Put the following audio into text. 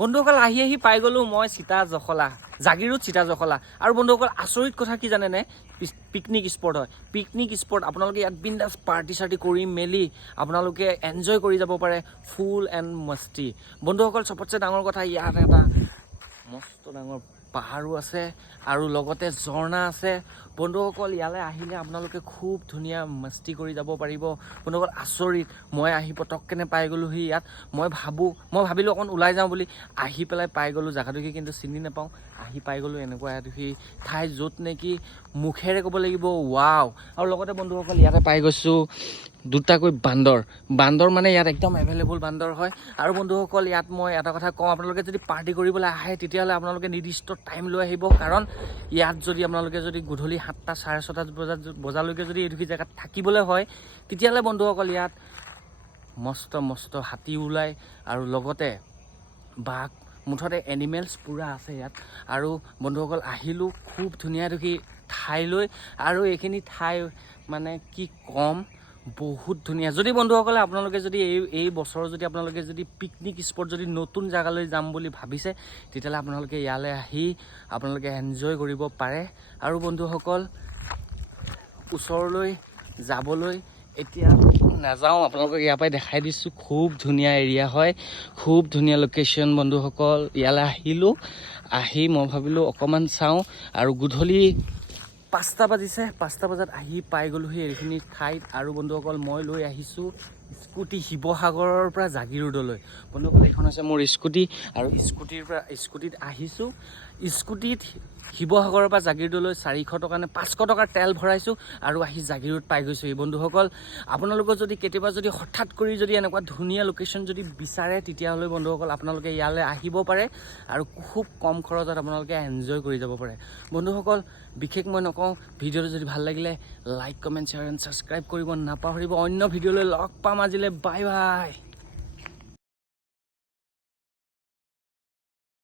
বন্ধুসকল আহি পাই গ'লোঁ মই চিতা জখলা জাগিৰোড চিতা জখলা আৰু বন্ধুসকল আচৰিত কথা কি জানেনে পিকনিক স্পট হয় পিকনিক স্পট আপোনালোকে ইয়াত বিন্দাছ পাৰ্টি চাৰ্টি কৰি মেলি আপোনালোকে এনজয় কৰি যাব পাৰে ফুল এণ্ড মস্তি বন্ধুসকল চবতছে ডাঙৰ কথা ইয়াত এটা মস্ত ডাঙৰ পাহাৰো আছে আৰু লগতে ঝৰ্ণা আছে বন্ধুসকল ইয়ালৈ আহিলে আপোনালোকে খুব ধুনীয়া মস্তি কৰি যাব পাৰিব বন্ধুসকল আচৰিত মই আহি পটককেনে পাই গ'লোহি ইয়াত মই ভাবিলোঁ অকণ ওলাই যাওঁ বুলি আহি পেলাই পাই গ'লোঁ জেগাটোকে কিন্তু চিনি নাপাওঁ আহি পাই গ'লোঁ এনেকুৱা এডোখৰি ঠাই য'ত নেকি মুখেৰে ক'ব লাগিব ৱাও আৰু লগতে বন্ধুসকল ইয়াতে পাই গৈছোঁ দুটাকৈ বান্দৰ মানে ইয়াত একদম এভেইলেবল বান্দৰ হয় আৰু বন্ধুসকল ইয়াত মই এটা কথা কওঁ আপোনালোকে যদি পাৰ্টি কৰিবলৈ আহে তেতিয়াহ'লে আপোনালোকে নিৰ্দিষ্ট টাইম লৈ আহিব কাৰণ ইয়াত যদি আপোনালোকে যদি গধূলি 7টা 6:30 বজালৈকে যদি এইডোখৰ জেগাত থাকিবলৈ হয় তেতিয়াহ'লে বন্ধুসকল ইয়াত মস্ত হাতী ওলায় আৰু লগতে বাঘ মুঠতে এনিমেলছ পূৰা আছে ইয়াত আৰু বন্ধুসকল আহিলোঁ খুব ধুনীয়া এডোখৰ ঠাইলৈ আৰু এইখিনি ঠাই মানে কি ক'ম বহুত ধুনীয়া যদি বন্ধুসকলে আপোনালোকে যদি এই বছৰ যদি আপোনালোকে যদি পিকনিক স্পট যদি নতুন জেগালৈ যাম বুলি ভাবিছে তেতিয়াহ'লে আপোনালোকে ইয়ালৈ আহি আপোনালোকে এনজয় কৰিব পাৰে আৰু বন্ধুসকল ওচৰলৈ যাবলৈ এতিয়া নাযাওঁ আপোনালোকক ইয়াৰ পৰাই দেখাই দিছোঁ খুব ধুনীয়া এৰিয়া হয় খুব ধুনীয়া লোকেশ্যন বন্ধুসকল ইয়ালৈ আহিলোঁ আহি মই ভাবিলোঁ অকণমান চাওঁ আৰু গধূলি 5টা বাজিছে 5টা বজাত আহি পাই গ'লোহি এইখিনি ঠাইত আৰু বন্ধুসকল মই লৈ আহিছোঁ স্কুটি শিৱসাগৰৰ পৰা জাগিৰোডলৈ বন্ধুসকল এইখন হৈছে মোৰ স্কুটি আৰু স্কুটিত আহিছোঁ স্কুটিত শিৱসাগৰৰ পৰা জাগিৰোডলৈ 400 টকা নে 500 টকাৰ তেল ভৰাইছোঁ আৰু আহি জাগিৰোড পাই গৈছোঁ এই বন্ধুসকল আপোনালোকৰ যদি কেতিয়াবা যদি হঠাৎ কৰি যদি এনেকুৱা ধুনীয়া লোকেশ্যন যদি বিচাৰে তেতিয়াহ'লে বন্ধুসকল আপোনালোকে ইয়ালৈ আহিব পাৰে আৰু খুব কম খৰচত আপোনালোকে এনজয় কৰি যাব পাৰে বন্ধুসকল বিশেষ মই নকওঁ ভিডিঅ'টো যদি ভাল লাগিলে like comment share and subscribe কৰিব নাপাহৰিব অন্য ভিডিঅ'লৈ লগ পাম আজিলৈ বাই বাই